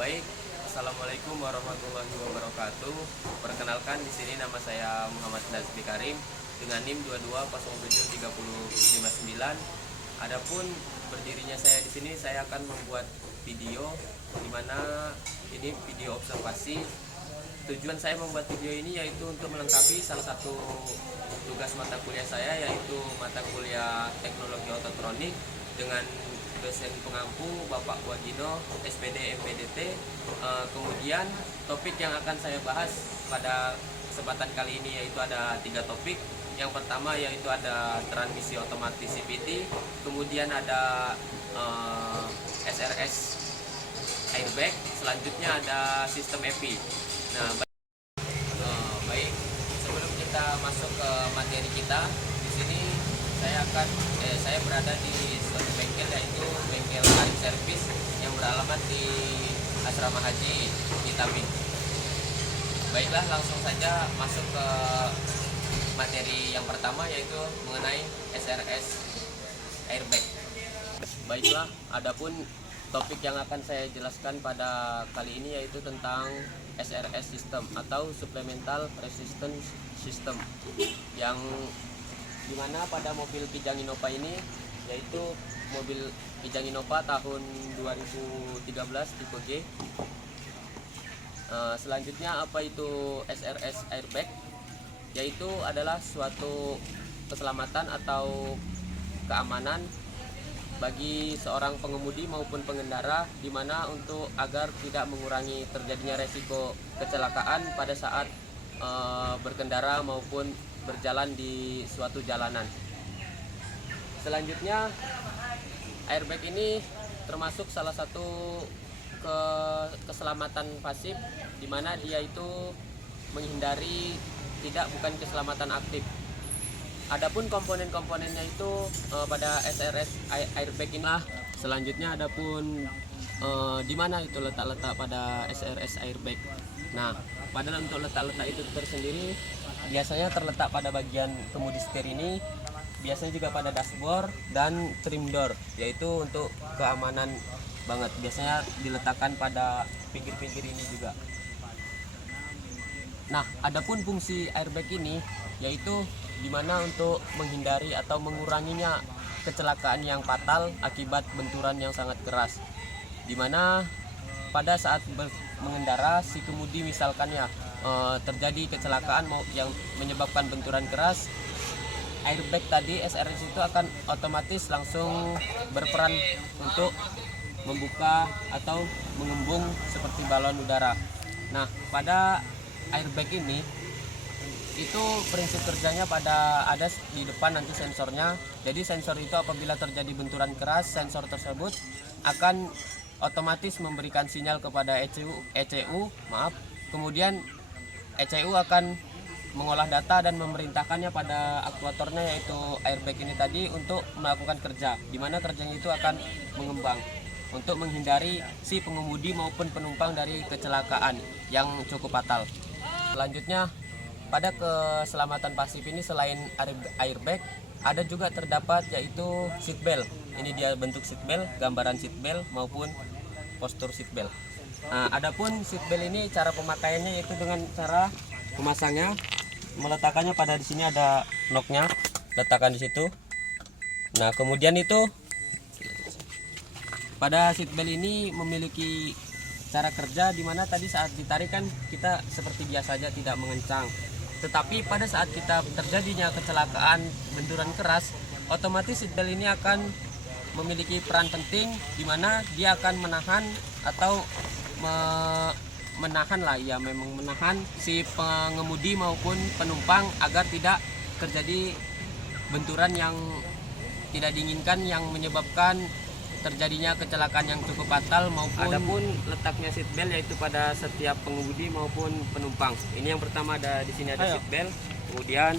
Baik, assalamualaikum warahmatullahi wabarakatuh. Perkenalkan, di sini nama saya Muhammad Nazmi Karim dengan NIM 22073059. Adapun berdirinya saya di sini, saya akan membuat video di mana ini video observasi. Tujuan saya membuat video ini yaitu untuk melengkapi salah satu tugas mata kuliah saya, yaitu mata kuliah Teknologi Ototronik dengan dosen pengampu Bapak Wagino SPD MPDT. Kemudian topik yang akan saya bahas pada kesempatan kali ini yaitu ada 3 topik. Yang pertama yaitu ada transmisi otomatis CVT, kemudian ada SRS airbag, selanjutnya ada sistem EPI. Nah, baik, sebelum kita masuk ke materi kita, di sini saya berada di suatu bengkel, yaitu bengkel Karim Service yang beralamat di Asrama Haji Itamin. Baiklah, langsung saja masuk ke materi yang pertama, yaitu mengenai SRS airbag. Baiklah, adapun topik yang akan saya jelaskan pada kali ini yaitu tentang SRS system atau supplemental resistance system, yang dimana pada mobil Kijang Innova ini, yaitu mobil Kijang Innova tahun 2013 tipe G. Selanjutnya, apa itu SRS airbag? Yaitu adalah suatu keselamatan atau keamanan bagi seorang pengemudi maupun pengendara, di mana untuk agar tidak mengurangi terjadinya resiko kecelakaan pada saat berkendara maupun berjalan di suatu jalanan. Selanjutnya, airbag ini termasuk salah satu keselamatan pasif, di mana dia itu menghindari bukan keselamatan aktif. Adapun komponen-komponennya itu pada SRS airbag ini. Selanjutnya, adapun di mana itu letak-letak pada SRS airbag. Nah, pada untuk letak-letak itu tersendiri biasanya terletak pada bagian kemudi setir ini, biasanya juga pada dashboard dan trim door, yaitu untuk keamanan banget. Biasanya diletakkan pada pinggir-pinggir ini juga. Nah, adapun fungsi airbag ini yaitu dimana untuk menghindari atau menguranginya kecelakaan yang fatal akibat benturan yang sangat keras, dimana pada saat mengendara si kemudi misalkan ya terjadi kecelakaan yang menyebabkan benturan keras, airbag tadi SRS itu akan otomatis langsung berperan untuk membuka atau mengembung seperti balon udara. Nah, pada airbag ini itu prinsip kerjanya ada di depan nanti sensornya. Jadi sensor itu apabila terjadi benturan keras, sensor tersebut akan otomatis memberikan sinyal kepada ECU, kemudian ECU akan mengolah data dan memerintahkannya pada aktuatornya, yaitu airbag ini tadi, untuk melakukan kerja, di mana kerjanya itu akan mengembang untuk menghindari si pengemudi maupun penumpang dari kecelakaan yang cukup fatal. Selanjutnya, pada keselamatan pasif ini selain airbag, ada juga terdapat yaitu seatbelt. Ini dia bentuk seatbelt, gambaran seatbelt maupun postur seatbelt. Nah, adapun seatbelt ini cara pemakaiannya yaitu dengan cara memasangnya, meletakkannya pada di sini ada knocknya, letakkan di situ. Nah, kemudian itu pada seatbelt ini memiliki cara kerja di mana tadi saat ditarik kan kita seperti biasa saja, tidak mengencang. Tetapi pada saat kita terjadinya kecelakaan benturan keras, otomatis seatbelt ini akan memiliki peran penting, di mana dia akan menahan atau menahan si pengemudi maupun penumpang agar tidak terjadi benturan yang tidak diinginkan yang menyebabkan terjadinya kecelakaan yang cukup fatal maupun. Adapun letaknya seatbelt yaitu pada setiap pengemudi maupun penumpang. Ini yang pertama, ada di sini ada seatbelt, kemudian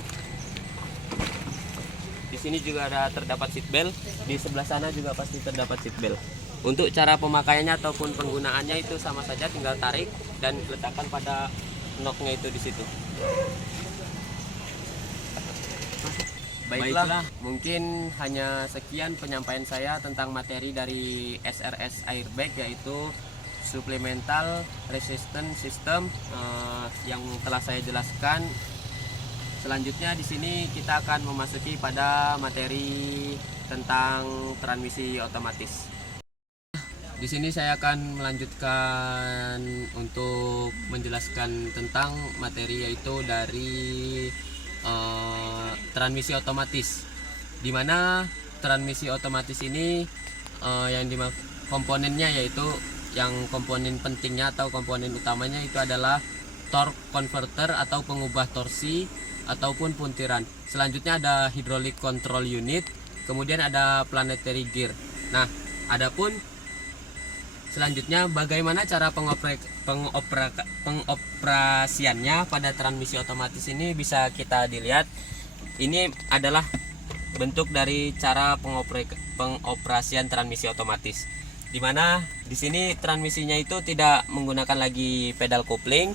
di sini juga ada terdapat seatbelt, di sebelah sana juga pasti terdapat seatbelt. Untuk cara pemakaiannya ataupun penggunaannya itu sama saja, tinggal tarik dan letakkan pada knocknya itu di situ. Baiklah, mungkin hanya sekian penyampaian saya tentang materi dari SRS airbag, yaitu supplemental resistance system yang telah saya jelaskan. Selanjutnya di sini kita akan memasuki pada materi tentang transmisi otomatis. Di sini saya akan melanjutkan untuk menjelaskan tentang materi, yaitu dari transmisi otomatis. Dimana transmisi otomatis ini yang komponennya, yaitu yang komponen pentingnya atau komponen utamanya itu adalah torque converter atau pengubah torsi ataupun puntiran. Selanjutnya ada hydraulic control unit, kemudian ada planetary gear. Nah, adapun selanjutnya bagaimana cara pengoperasiannya pada transmisi otomatis ini bisa kita dilihat. Ini adalah bentuk dari cara pengoperasian transmisi otomatis. Dimana di sini transmisinya itu tidak menggunakan lagi pedal kopling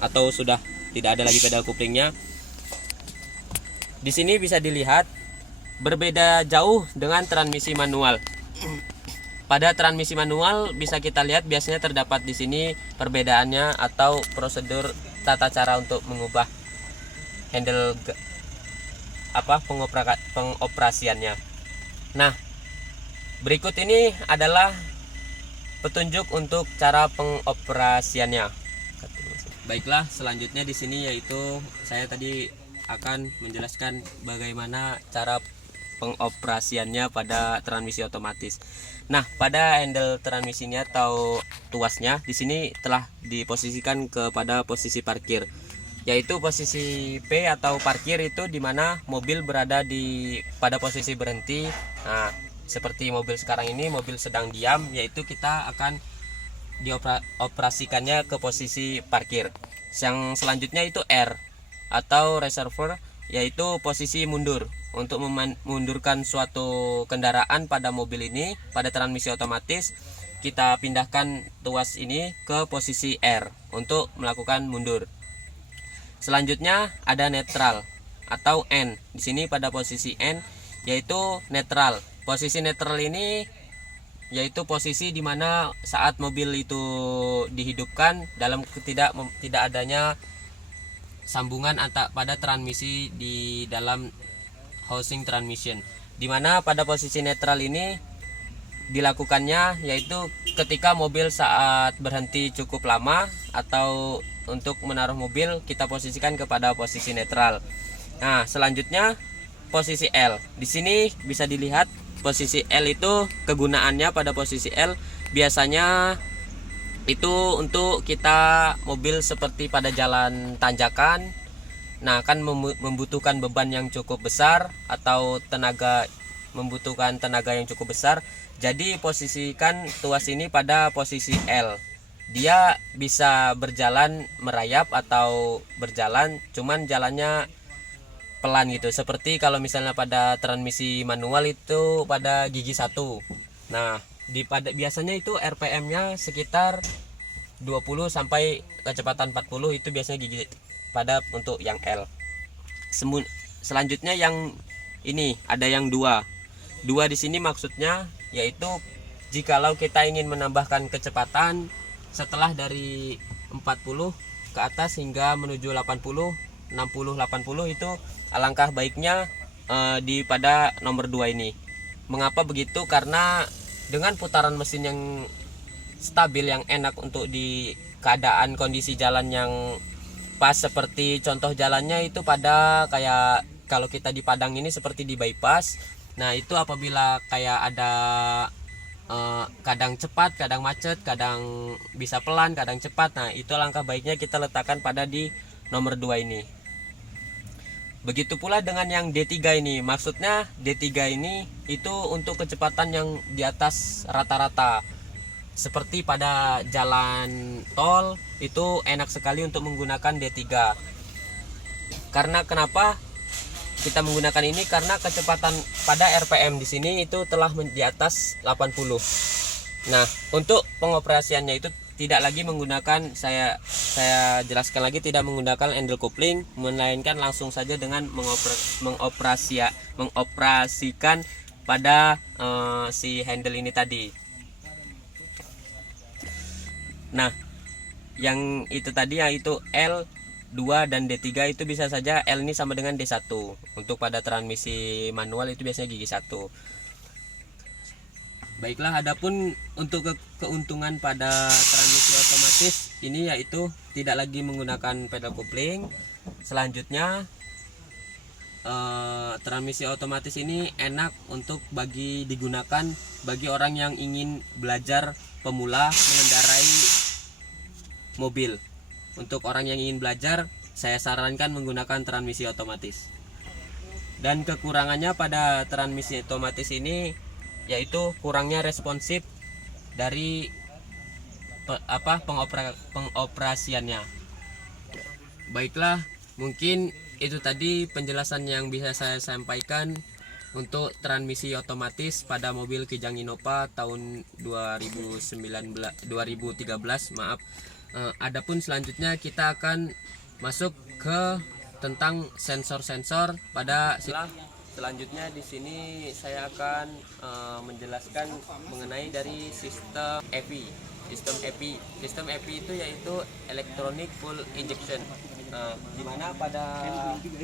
atau sudah tidak ada lagi pedal koplingnya. Di sini bisa dilihat berbeda jauh dengan transmisi manual. Pada transmisi manual bisa kita lihat biasanya terdapat di sini perbedaannya atau prosedur tata cara untuk mengubah handle pengoperasiannya. Nah, berikut ini adalah petunjuk untuk cara pengoperasiannya. Baiklah, selanjutnya di sini yaitu saya tadi akan menjelaskan bagaimana cara pengoperasiannya pada transmisi otomatis. Nah, pada handle transmisinya atau tuasnya di sini telah diposisikan kepada posisi parkir, yaitu posisi P atau parkir itu dimana mobil berada pada posisi berhenti. Nah, seperti mobil sekarang ini, mobil sedang diam, yaitu kita akan dioperasikannya ke posisi parkir. Yang selanjutnya itu R atau reservoir, yaitu posisi mundur. Untuk memundurkan suatu kendaraan pada mobil ini, pada transmisi otomatis, kita pindahkan tuas ini ke posisi R untuk melakukan mundur. Selanjutnya ada netral atau N. Di sini pada posisi N yaitu netral. Posisi netral ini yaitu posisi di mana saat mobil itu dihidupkan dalam tidak adanya sambungan pada transmisi di dalam housing transmission. Dimana pada posisi netral ini dilakukannya yaitu ketika mobil saat berhenti cukup lama atau untuk menaruh mobil, kita posisikan kepada posisi netral. Nah, selanjutnya posisi L. Di sini bisa dilihat posisi L itu kegunaannya pada posisi L biasanya itu untuk kita mobil seperti pada jalan tanjakan. Nah, kan membutuhkan beban yang cukup besar atau membutuhkan tenaga yang cukup besar. Jadi posisikan tuas ini pada posisi L. Dia bisa berjalan merayap atau berjalan cuman jalannya pelan gitu. Seperti kalau misalnya pada transmisi manual itu pada gigi 1. Nah, biasanya itu RPM-nya sekitar 20 sampai kecepatan 40, itu biasanya gigi pada untuk yang L. Selanjutnya yang ini ada yang 2 di sini maksudnya yaitu jikalau kita ingin menambahkan kecepatan setelah dari 40 ke atas hingga menuju 80, 60, 80, itu alangkah baiknya pada nomor 2 ini. Mengapa begitu? Karena dengan putaran mesin yang stabil, yang enak untuk di keadaan kondisi jalan yang pas, seperti contoh jalannya itu pada kayak kalau kita di Padang ini seperti di bypass. Nah, itu apabila kayak ada kadang cepat, kadang macet, kadang bisa pelan, kadang cepat. Nah, itu langkah baiknya kita letakkan pada di nomor 2 ini. Begitu pula dengan yang D3 ini. Maksudnya D3 ini itu untuk kecepatan yang di atas rata-rata. Seperti pada jalan tol itu enak sekali untuk menggunakan D3. Karena kenapa kita menggunakan ini? Karena kecepatan pada RPM di sini itu telah di atas 80. Nah, untuk pengoperasiannya itu tidak lagi menggunakan, saya jelaskan lagi, tidak menggunakan handle coupling, melainkan langsung saja dengan mengoperasikan pada si handle ini tadi. Nah, yang itu tadi yaitu L2 dan D3 itu bisa saja L ini sama dengan D1. Untuk pada transmisi manual itu biasanya gigi 1. Baiklah, adapun untuk keuntungan pada transmisi otomatis ini yaitu tidak lagi menggunakan pedal kopling. Selanjutnya transmisi otomatis ini enak untuk digunakan bagi orang yang ingin belajar pemula mengendarai mobil. Untuk orang yang ingin belajar, saya sarankan menggunakan transmisi otomatis. Dan kekurangannya pada transmisi otomatis ini yaitu kurangnya responsif dari pengoperasiannya. Baiklah, mungkin itu tadi penjelasan yang bisa saya sampaikan untuk transmisi otomatis pada mobil Kijang Innova tahun 2013, maaf. Adapun selanjutnya kita akan masuk ke tentang sensor-sensor pada selanjutnya. Di sini saya akan menjelaskan mengenai dari sistem EPI. Sistem EPI itu yaitu Electronic Fuel Injection. Di mana pada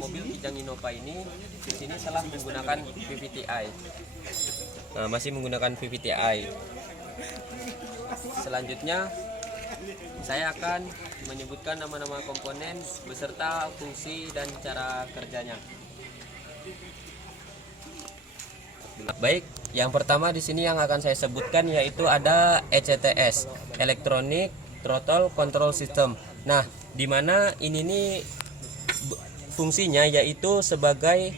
mobil Kijang Innova ini di sini telah menggunakan VVT-i. Masih menggunakan VVT-i. Selanjutnya saya akan menyebutkan nama-nama komponen beserta fungsi dan cara kerjanya. Baik, yang pertama di sini yang akan saya sebutkan yaitu ada ECTS, Electronic Throttle Control System. Nah, di mana ini nih fungsinya yaitu sebagai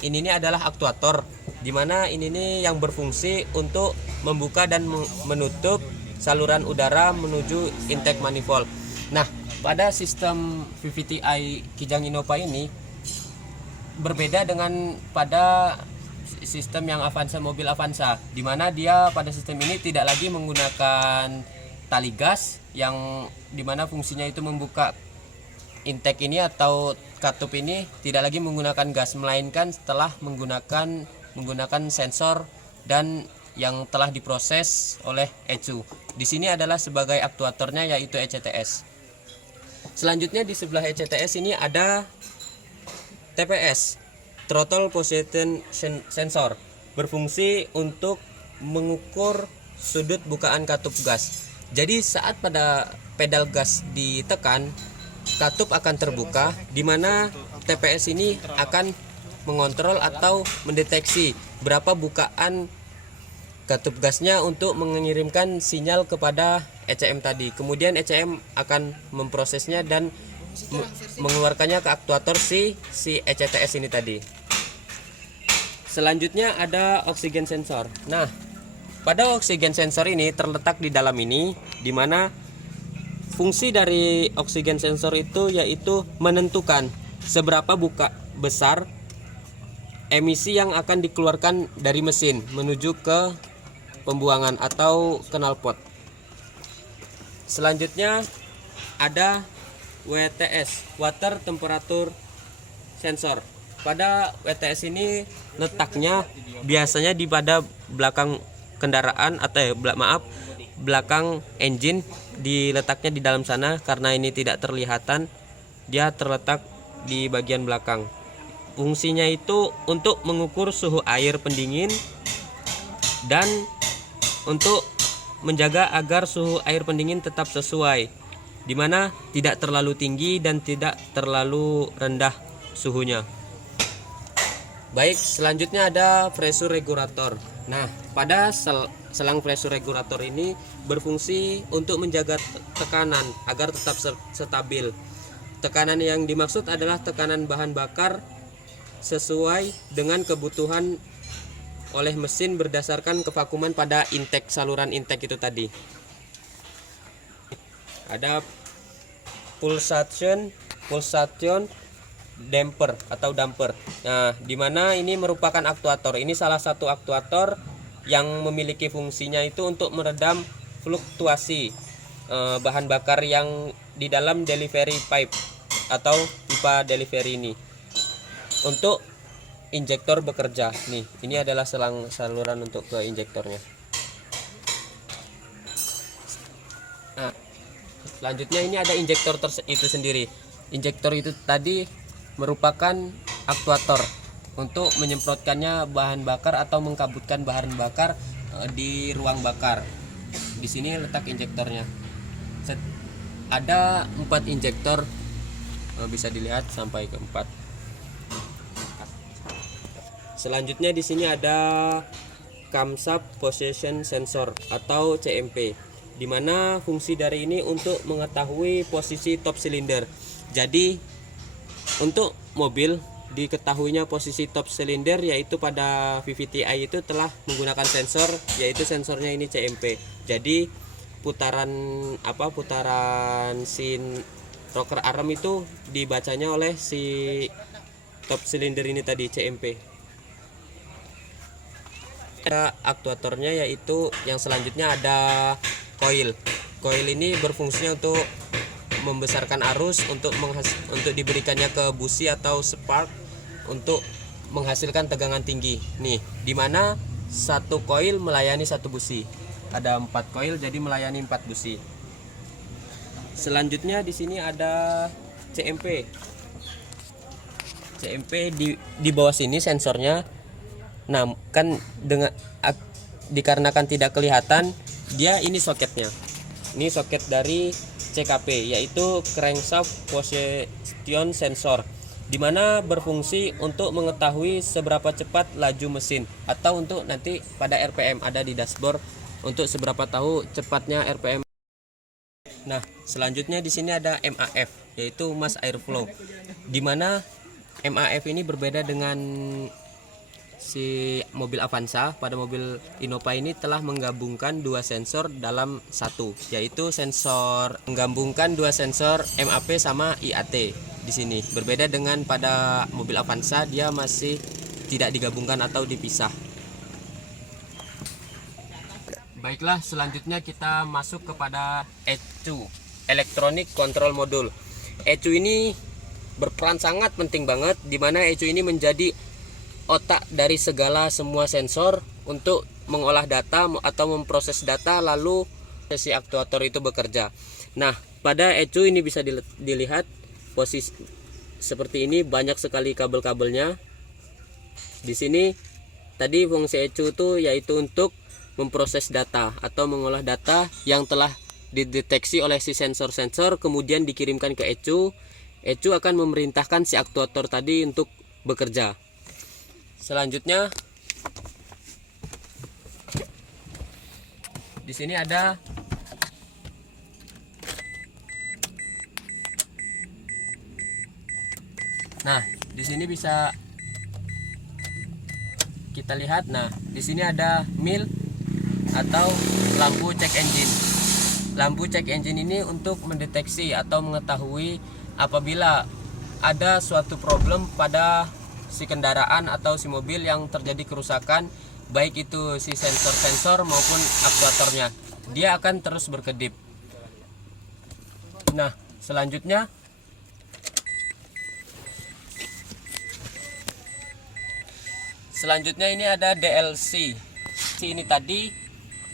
ini nih adalah aktuator, di mana ini nih yang berfungsi untuk membuka dan menutup saluran udara menuju intake manifold. Nah, pada sistem VVT-i Kijang Innova ini berbeda dengan pada sistem yang Avanza, mobil Avanza, di mana dia pada sistem ini tidak lagi menggunakan tali gas yang dimana fungsinya itu membuka intake ini atau katup ini, tidak lagi menggunakan gas, melainkan setelah menggunakan sensor dan yang telah diproses oleh ECU. Di sini adalah sebagai aktuatornya yaitu ECTS. Selanjutnya di sebelah ECTS ini ada TPS, Throttle Position Sensor, berfungsi untuk mengukur sudut bukaan katup gas. Jadi saat pada pedal gas ditekan, katup akan terbuka, di mana TPS ini akan mengontrol atau mendeteksi berapa bukaan katup gasnya untuk mengirimkan sinyal kepada ECM tadi. Kemudian ECM akan memprosesnya dan mengeluarkannya ke aktuator si ECTS ini tadi. Selanjutnya ada oksigen sensor. Nah, pada oksigen sensor ini terletak di dalam ini, di mana fungsi dari oksigen sensor itu yaitu menentukan seberapa besar emisi yang akan dikeluarkan dari mesin menuju ke pembuangan atau knalpot. Selanjutnya ada WTS, Water Temperature Sensor. Pada WTS ini letaknya biasanya di pada belakang kendaraan atau belakang engine, diletaknya di dalam sana. Karena ini tidak terlihatan, dia terletak di bagian belakang. Fungsinya itu untuk mengukur suhu air pendingin dan untuk menjaga agar suhu air pendingin tetap sesuai, di mana tidak terlalu tinggi dan tidak terlalu rendah suhunya. Baik, selanjutnya ada pressure regulator. Nah, pada selang pressure regulator ini berfungsi untuk menjaga tekanan agar tetap stabil. Tekanan yang dimaksud adalah tekanan bahan bakar sesuai dengan kebutuhan oleh mesin berdasarkan kevakuman pada intake, saluran intake itu tadi. Ada pulsation damper atau damper. Nah, di mana ini merupakan aktuator. Ini salah satu aktuator yang memiliki fungsinya itu untuk meredam fluktuasi bahan bakar yang di dalam delivery pipe atau pipa delivery ini. Untuk injektor bekerja. Nih, ini adalah saluran untuk ke injektornya. Nah, selanjutnya ini ada injektor itu sendiri. Injektor itu tadi merupakan aktuator untuk menyemprotkannya bahan bakar atau mengkabutkan bahan bakar di ruang bakar. Di sini letak injektornya. Ada 4 injektor, bisa dilihat sampai ke 4. Selanjutnya di sini ada camshaft position sensor atau CMP, di mana fungsi dari ini untuk mengetahui posisi top silinder. Jadi untuk mobil diketahuinya posisi top silinder, yaitu pada VVTi itu telah menggunakan sensor, yaitu sensornya ini CMP. Jadi putaran si rocker arm itu dibacanya oleh si top silinder ini tadi, CMP. Ada aktuatornya, yaitu yang selanjutnya ada coil. Coil ini berfungsinya untuk membesarkan arus untuk diberikannya ke busi atau spark untuk menghasilkan tegangan tinggi. Nih, dimana satu coil melayani satu busi. Ada 4 coil jadi melayani 4 busi. Selanjutnya di sini ada CMP. CMP di bawah sini sensornya. Nah, kan dikarenakan tidak kelihatan, dia ini soketnya. Ini soket dari CKP, yaitu crankshaft position sensor, di mana berfungsi untuk mengetahui seberapa cepat laju mesin, atau untuk nanti pada RPM ada di dashboard untuk seberapa tahu cepatnya RPM. Nah, selanjutnya di sini ada MAF, yaitu mass airflow, di mana MAF ini berbeda dengan si mobil Avanza. Pada mobil Innova ini telah menggabungkan 2 sensor dalam satu, yaitu menggabungkan 2 sensor MAP sama IAT. Di sini berbeda dengan pada mobil Avanza, dia masih tidak digabungkan atau dipisah. Baiklah, selanjutnya kita masuk kepada ECU, Electronic Control Module. ECU ini berperan sangat penting banget, di mana ECU ini menjadi otak dari semua sensor untuk mengolah data atau memproses data, lalu si aktuator itu bekerja. Nah, pada ECU ini bisa dilihat posisi seperti ini, banyak sekali kabel-kabelnya. Di sini tadi fungsi ECU itu yaitu untuk memproses data atau mengolah data yang telah dideteksi oleh si sensor-sensor, kemudian dikirimkan ke ECU. ECU akan memerintahkan si aktuator tadi untuk bekerja. Selanjutnya di sini ada di sini bisa kita lihat. Nah, di sini ada mil atau lampu cek engine. Lampu cek engine ini untuk mendeteksi atau mengetahui apabila ada suatu problem pada si kendaraan atau si mobil yang terjadi kerusakan, baik itu si sensor-sensor maupun aktuatornya, dia akan terus berkedip. Nah, selanjutnya ini ada DLC. Ini tadi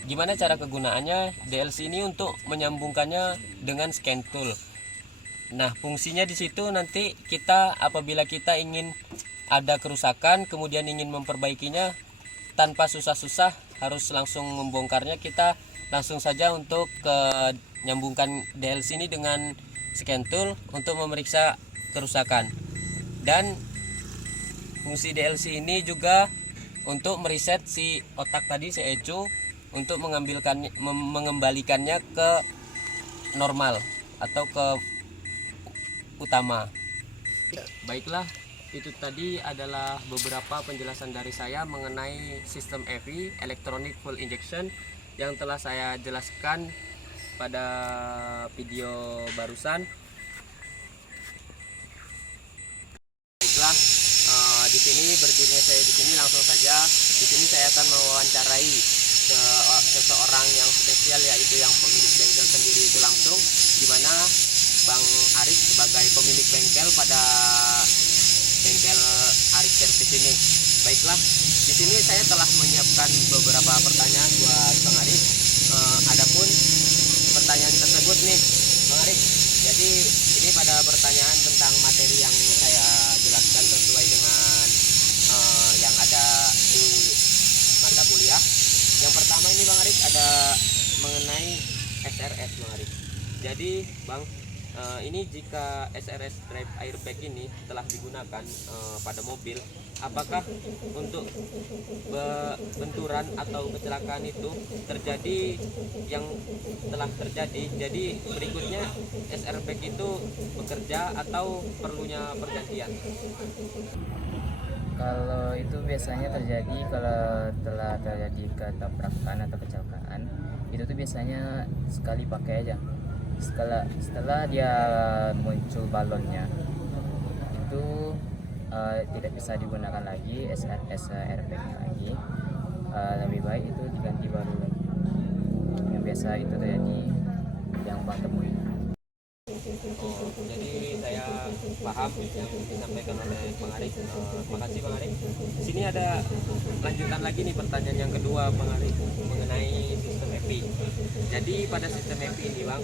gimana cara kegunaannya? DLC ini untuk menyambungkannya dengan scan tool. Nah, fungsinya di situ nanti kita apabila kita ingin ada kerusakan kemudian ingin memperbaikinya tanpa susah-susah harus langsung membongkarnya, kita langsung saja untuk nyambungkan DLC ini dengan scan tool untuk memeriksa kerusakan. Dan fungsi DLC ini juga untuk mereset si otak tadi, si ECU, untuk mengembalikannya ke normal atau ke utama. Baiklah, itu tadi adalah beberapa penjelasan dari saya mengenai sistem EV, Electronic Fuel Injection, yang telah saya jelaskan pada video barusan. Baiklah, di sini berdirinya saya di sini langsung saja. Di sini saya akan mewawancarai seseorang yang spesial, yaitu yang pemilik bengkel sendiri itu langsung, di mana Bang Arik sebagai pemilik bengkel pada bengkel Arik Servis ini. Baiklah, di sini saya telah menyiapkan beberapa pertanyaan buat Bang Arik. Adapun pertanyaan tersebut tersebut nih Bang Arif. Jadi ini pada pertanyaan tentang materi yang saya jelaskan sesuai dengan yang ada di mata kuliah. Yang pertama ini Bang Arif ada mengenai SRS Bang Arif. Jadi Bang, ini jika SRS drive airbag ini telah digunakan pada mobil, apakah untuk benturan atau kecelakaan itu terjadi yang telah terjadi, jadi berikutnya SRBag itu bekerja atau perlunya pergantian? Kalau itu biasanya terjadi kalau telah terjadi ketabrakan atau kecelakaan, itu tuh biasanya sekali pakai aja. Setelah dia muncul balonnya, itu tidak bisa digunakan lagi SRS airbagnya lagi. Lebih baik itu diganti baru lagi. Yang biasa itu terjadi yang Bang temui. Oh, jadi saya paham yang disampaikan oleh Bang Arif. Terima kasih Bang Arif. Sini ada lanjutan lagi nih, pertanyaan yang kedua Bang Arif mengenai sistem EPI. Jadi pada sistem EPI ini Bang,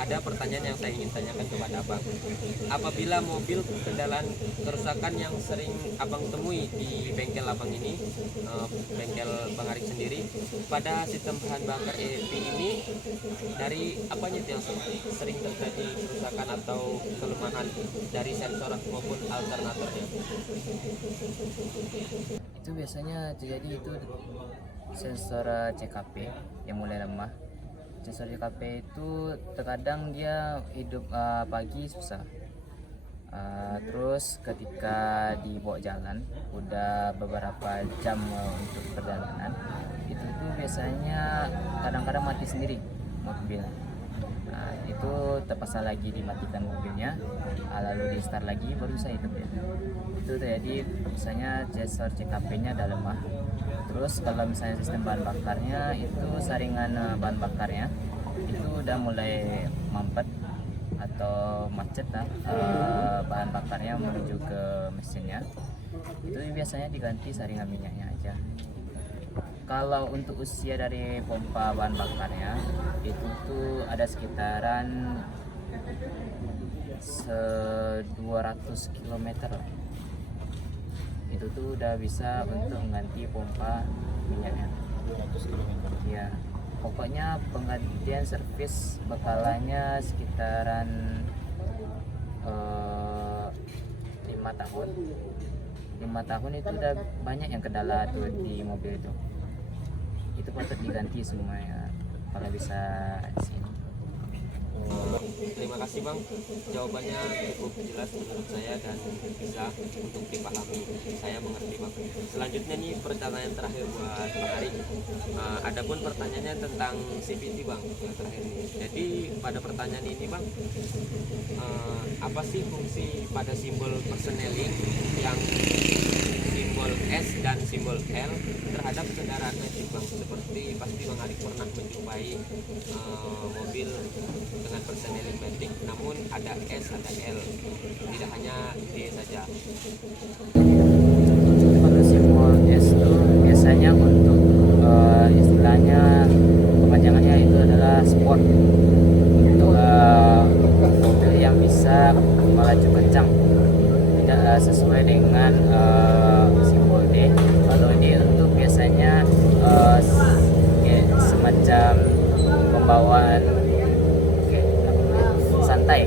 ada pertanyaan yang saya ingin tanyakan kepada Abang. Apabila mobil kendaraan kerusakan yang sering Abang temui di bengkel Abang ini, bengkel Bang Arif sendiri, pada sistem bahan bakar EPI ini dari apanya yang sering terjadi kerusakan atau kelemahan, dari sensor maupun alternatornya? Itu biasanya terjadi itu sensor CKP yang mulai lemah. Sensor CKP itu terkadang dia hidup pagi susah. Terus ketika dibawa jalan udah beberapa jam untuk perjalanan, itu tuh biasanya kadang-kadang mati sendiri mobil. Itu terpaksa lagi dimatikan mobilnya, lalu di start lagi baru bisa hidup ya. Itu terjadi misalnya sensor CKP-nya udah lemah. Terus kalau misalnya sistem bahan bakarnya itu saringan bahan bakarnya itu udah mulai mampet atau macet lah, bahan bakarnya menuju ke mesinnya, itu biasanya diganti saringan minyaknya aja. Kalau untuk usia dari pompa bahan bakarnya itu tuh ada sekitaran 200 km lah. Itu tuh udah bisa untuk mengganti pompa minyaknya. 200 km. Iya. Pokoknya penggantian servis bakalannya sekitaran 5 tahun. 5 tahun itu udah banyak yang kendala tuh di mobil itu patut diganti semuanya kalau bisa sini. Terima kasih Bang, jawabannya cukup jelas menurut saya dan bisa untuk dipahami. Saya mengerti Bang. Selanjutnya nih pertanyaan terakhir buat Bang Ari. Adapun pertanyaannya tentang CVT Bang, yang terakhir ini. Jadi pada pertanyaan ini Bang, apa sih fungsi pada simbol persneling yang simbol S dan simbol L terhadap kendaraan metik Bang? Seperti pasti Bang Ari pernah menjumpai mobil dengan persneling metik, namun ada S, ada L, tidak hanya D saja. Kalau simbol S itu biasanya untuk istilahnya kepanjangannya itu adalah sport, untuk mobil yang bisa melaju kencang, tidak sesuai dengan simbol D. Kalau D untuk biasanya semacam pembawaan santai.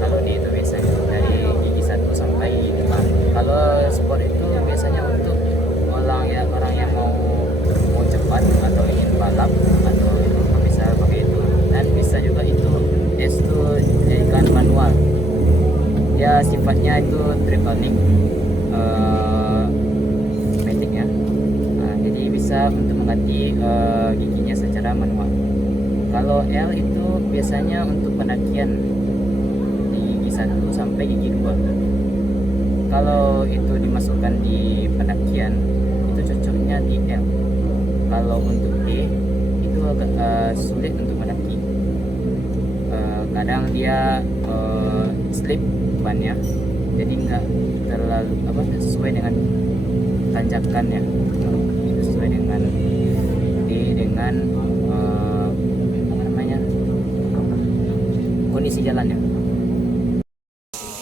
Kalau D itu biasanya dari gigi 1 sampai gigi 5. Kalau sport itu biasanya untuk orang yang mau cepat atau ingin balap, atau itu bisa pakai itu. Dan bisa juga itu S itu jadikan manual. Ya sifatnya itu triptonic matic ya. Jadi bisa untuk mengganti giginya secara manual. Kalau L itu biasanya untuk pendakian di gigi 1 sampai gigi 2. Kalau itu dimasukkan di pendakian itu cocoknya di L. Kalau untuk D itu agak sulit untuk mendaki. Kadang dia slip bannya, jadi nggak terlalu sesuai dengan tanjakannya. Itu sesuai dengan D dengan isi jalannya.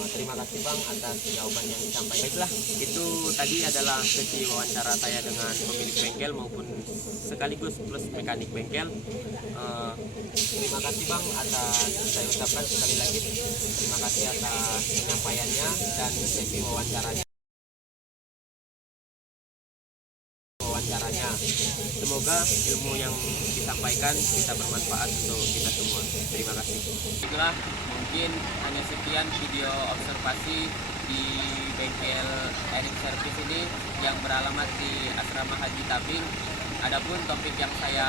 Terima kasih Bang atas jawaban yang disampaikan. Baiklah, itu tadi adalah sesi wawancara saya dengan pemilik bengkel maupun sekaligus plus mekanik bengkel. Terima kasih Bang atas, saya ucapkan sekali lagi terima kasih atas penyampaiannya dan sesi wawancaranya. Semoga ilmu yang disampaikan bisa bermanfaat untuk kita semua. Terima kasih. Itulah mungkin hanya sekian video observasi di bengkel Erik Service ini yang beralamat di Asrama Haji Tabing. Adapun topik yang saya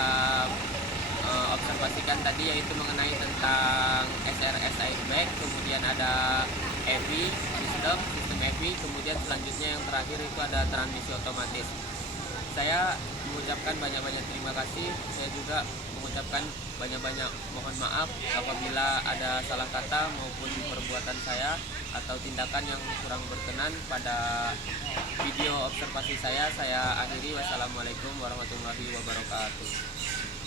observasikan tadi yaitu mengenai tentang SRS airbag, kemudian ada EV sistem EV, kemudian selanjutnya yang terakhir itu ada transmisi otomatis. Saya mengucapkan banyak-banyak terima kasih. Saya juga mengucapkan banyak-banyak mohon maaf apabila ada salah kata maupun perbuatan saya atau tindakan yang kurang berkenan pada video observasi saya. Saya akhiri. Wassalamualaikum warahmatullahi wabarakatuh.